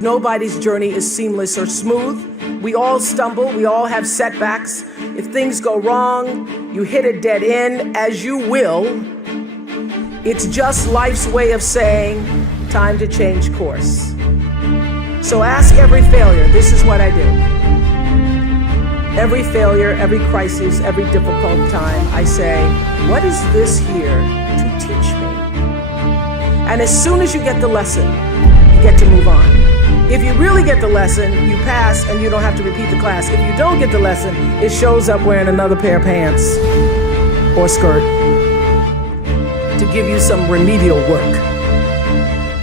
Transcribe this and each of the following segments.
Nobody's journey is seamless or smooth. We all stumble, we all have setbacks. If things go wrong, you hit a dead end, as you will. It's just life's way of saying, time to change course. So ask every failure, this is what I do. Every failure, every crisis, every difficult time, I say, what is this here to teach me? And as soon as you get the lesson, you get to move on. If you really get the lesson, you pass and you don't have to repeat the class. If you don't get the lesson, it shows up wearing another pair of pants or skirt to give you some remedial work.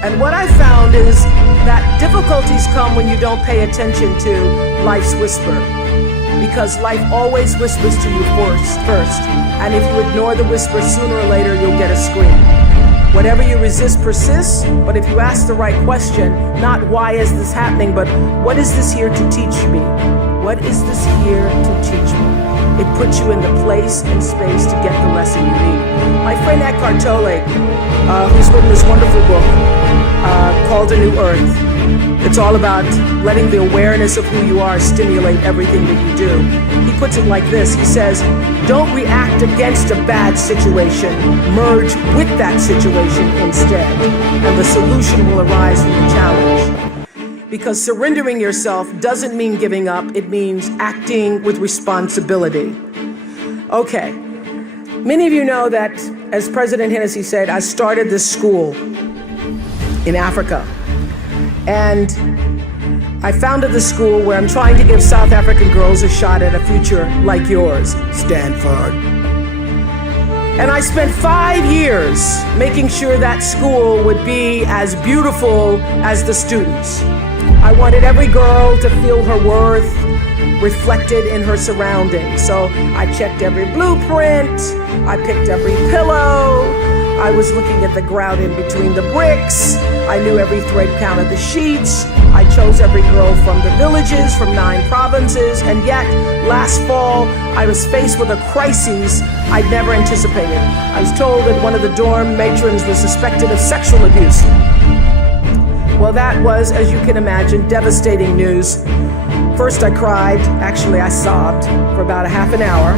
And what I found is that difficulties come when you don't pay attention to life's whisper, because life always whispers to you first. And if you ignore the whisper, sooner or later you'll get a scream. Whatever you resist persists, but if you ask the right question, not why is this happening, but what is this here to teach me? What is this here to teach me? It puts you in the place and space to get the lesson you need. My friend Eckhart Tolle, who's written this wonderful book called A New Earth, it's all about letting the awareness of who you are stimulate everything that you do. He puts it like this. He says, don't react against a bad situation. Merge with that situation instead, and the solution will arise from the challenge. Because surrendering yourself doesn't mean giving up. It means acting with responsibility. Okay. Many of you know that, as President Hennessy said, I started this school in Africa. And I founded the school where I'm trying to give South African girls a shot at a future like yours, Stanford. And I spent 5 years making sure that school would be as beautiful as the students. I wanted every girl to feel her worth reflected in her surroundings. So I checked every blueprint, I picked every pillow, I was looking at the grout in between the bricks, I knew every thread count of the sheets, I chose every girl from the villages, from 9 provinces, and yet, last fall, I was faced with a crisis I'd never anticipated. I was told that one of the dorm matrons was suspected of sexual abuse. Well, that was, as you can imagine, devastating news. First I cried, actually I sobbed for about a half an hour,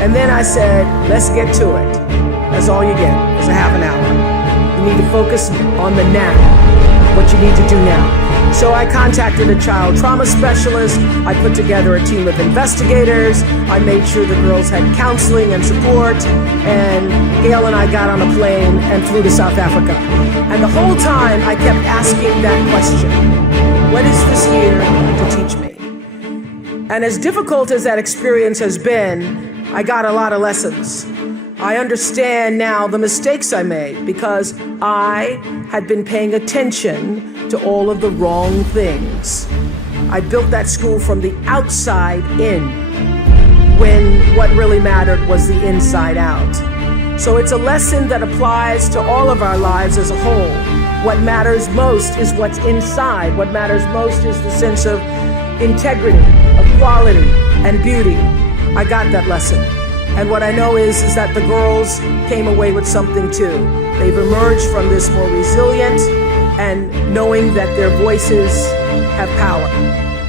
and then I said, let's get to it. That's all you get, is a half an hour. You need to focus on the now, what you need to do now. So I contacted a child trauma specialist, I put together a team of investigators, I made sure the girls had counseling and support, and Gail and I got on a plane and flew to South Africa. And the whole time I kept asking that question, what is this here to teach me? And as difficult as that experience has been, I got a lot of lessons. I understand now the mistakes I made because I had been paying attention to all of the wrong things. I built that school from the outside in, when what really mattered was the inside out. So it's a lesson that applies to all of our lives as a whole. What matters most is what's inside. What matters most is the sense of integrity, of quality, and beauty. I got that lesson. And what I know is that the girls came away with something too. They've emerged from this more resilient and knowing that their voices have power.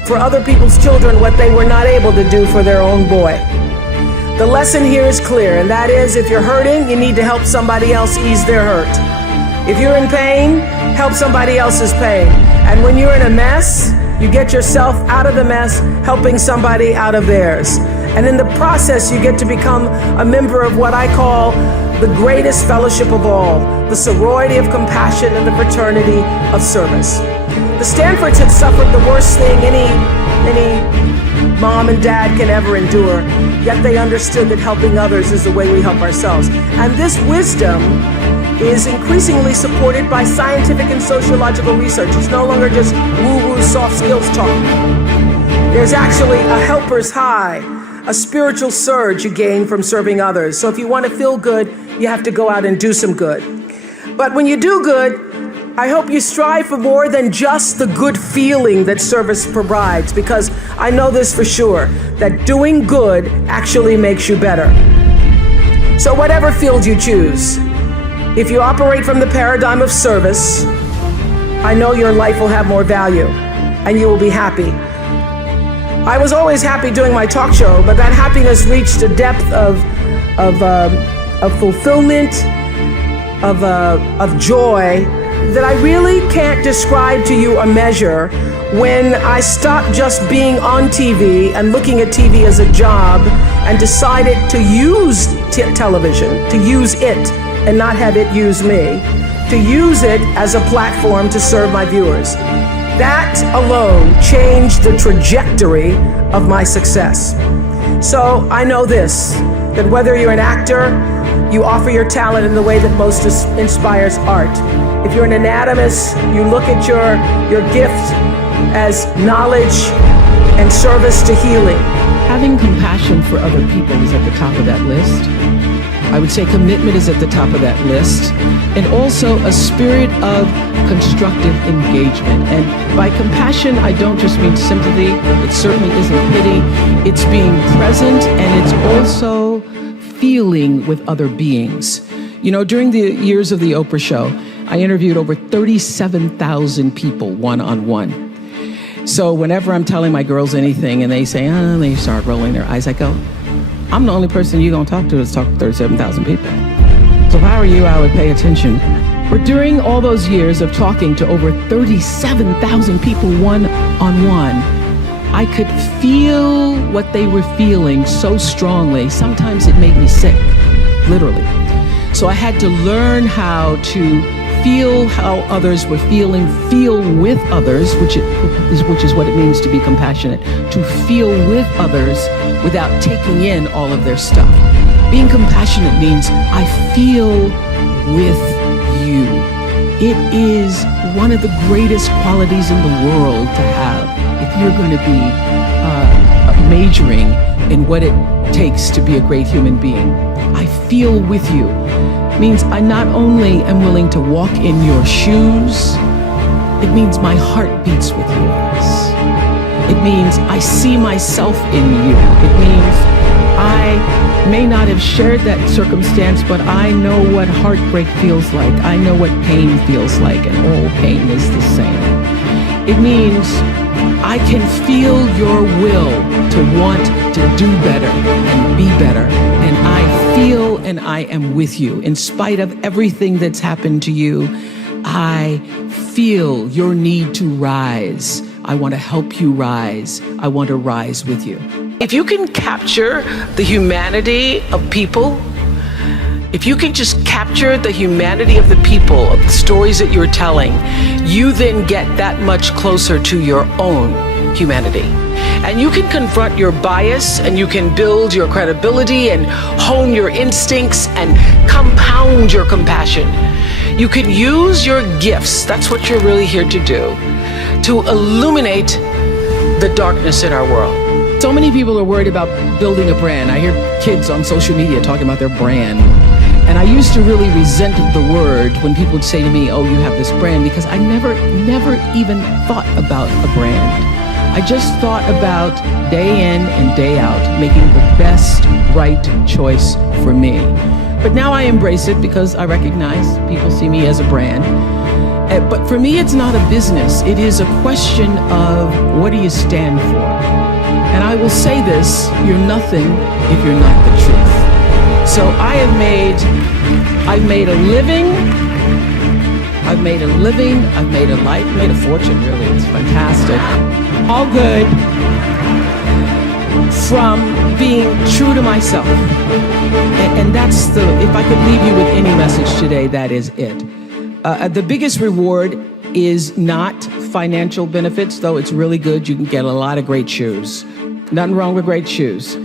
For other people's children, what they were not able to do for their own boy. The lesson here is clear, and that is if you're hurting, you need to help somebody else ease their hurt. If you're in pain, help somebody else's pain. And when you're in a mess, you get yourself out of the mess, helping somebody out of theirs. And in the process, you get to become a member of what I call the greatest fellowship of all, the sorority of compassion and the fraternity of service. The Stanfords had suffered the worst thing any mom and dad can ever endure, yet they understood that helping others is the way we help ourselves. And this wisdom is increasingly supported by scientific and sociological research. It's no longer just woo-woo soft skills talk. There's actually a helper's high, a spiritual surge you gain from serving others. So if you want to feel good, you have to go out and do some good. But when you do good, I hope you strive for more than just the good feeling that service provides, because I know this for sure, that doing good actually makes you better. So whatever field you choose, if you operate from the paradigm of service, I know your life will have more value and you will be happy. I was always happy doing my talk show, but that happiness reached a depth of fulfillment, of joy that I really can't describe to you or measure when I stopped just being on TV and looking at TV as a job and decided to use television, to use it and not have it use me, to use it as a platform to serve my viewers. That alone changed the trajectory of my success. So I know this, that whether you're an actor, you offer your talent in the way that most inspires art. If you're an anatomist, you look at your gift as knowledge and service to healing. Having compassion for other people is at the top of that list. I would say commitment is at the top of that list, and also a spirit of constructive engagement. And by compassion, I don't just mean sympathy. It certainly isn't pity. It's being present, and it's also feeling with other beings. You know, during the years of the Oprah show, I interviewed over 37,000 people one-on-one. So whenever I'm telling my girls anything and they say, they start rolling their eyes, I go, I'm the only person you're gonna talk to that's talked to 37,000 people. So if I were you, I would pay attention. But during all those years of talking to over 37,000 people one-on-one, I could feel what they were feeling so strongly. Sometimes it made me sick, literally. So I had to learn how to feel how others were feeling, feel with others, which is what it means to be compassionate, to feel with others without taking in all of their stuff. Being compassionate means I feel with you. It is one of the greatest qualities in the world to have if you're going to be majoring in what it takes to be a great human being. I feel with you. Means I not only am willing to walk in your shoes, it means my heart beats with yours. It means I see myself in you. It means I may not have shared that circumstance, but I know what heartbreak feels like. I know what pain feels like, and all pain is the same. It means I can feel your will to want to do better and be better. And I feel and I am with you. In spite of everything that's happened to you, I feel your need to rise. I want to help you rise. I want to rise with you. If you can capture the humanity of people, if you can just capture the humanity of the people, of the stories that you're telling, you then get that much closer to your own humanity. And you can confront your bias, and you can build your credibility and hone your instincts and compound your compassion. You can use your gifts, that's what you're really here to do, to illuminate the darkness in our world. So many people are worried about building a brand. I hear kids on social media talking about their brand. And I used to really resent the word when people would say to me, oh, you have this brand, because I never even thought about a brand. I just thought about day in and day out, making the best, right choice for me. But now I embrace it because I recognize people see me as a brand. But for me, it's not a business. It is a question of what do you stand for? And I will say this, you're nothing if you're not the truth. So I've made a living, I've made a life, made a fortune, really, it's fantastic. All good from being true to myself. And that's if I could leave you with any message today, that is it. The biggest reward is not financial benefits, though it's really good. You can get a lot of great shoes. Nothing wrong with great shoes.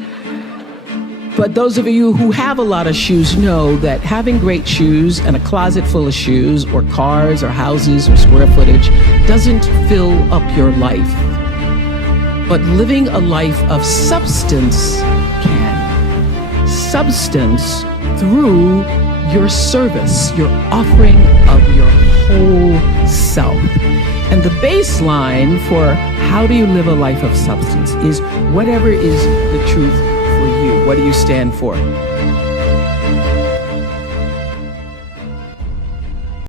But those of you who have a lot of shoes know that having great shoes and a closet full of shoes or cars or houses or square footage doesn't fill up your life. But living a life of substance can. Substance through your service, your offering of your whole self. And the baseline for how do you live a life of substance is whatever is the truth for you. What do you stand for?